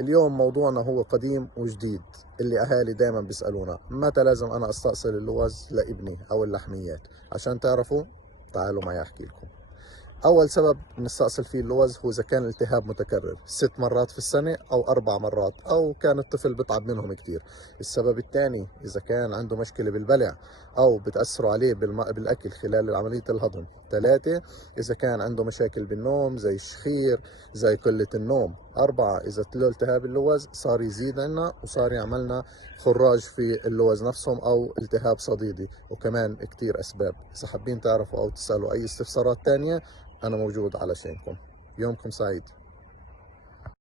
اليوم موضوعنا هو قديم وجديد. اللي أهالي دائما بيسألونا متى لازم أنا أستأصل اللوز لابني أو اللحميات. عشان تعرفوا تعالوا معي أحكي لكم. أول سبب نستأصل فيه اللوز هو إذا كان الالتهاب متكرر 6 مرات في السنة أو 4 مرات، أو كان الطفل بتعب منهم كتير. السبب الثاني إذا كان عنده مشكلة بالبلع أو بتأثروا عليه بالأكل خلال عملية الهضم. 3 إذا كان عنده مشاكل بالنوم زي الشخير، زي قلة النوم. 4 إذا له التهاب اللوز صار يزيد عنا وصار يعملنا خراج في اللوز نفسهم أو التهاب صديدي، وكمان كتير أسباب. إذا حابين تعرفوا أو تسألوا أي استفسارات تانية أنا موجود علشانكم. يومكم سعيد.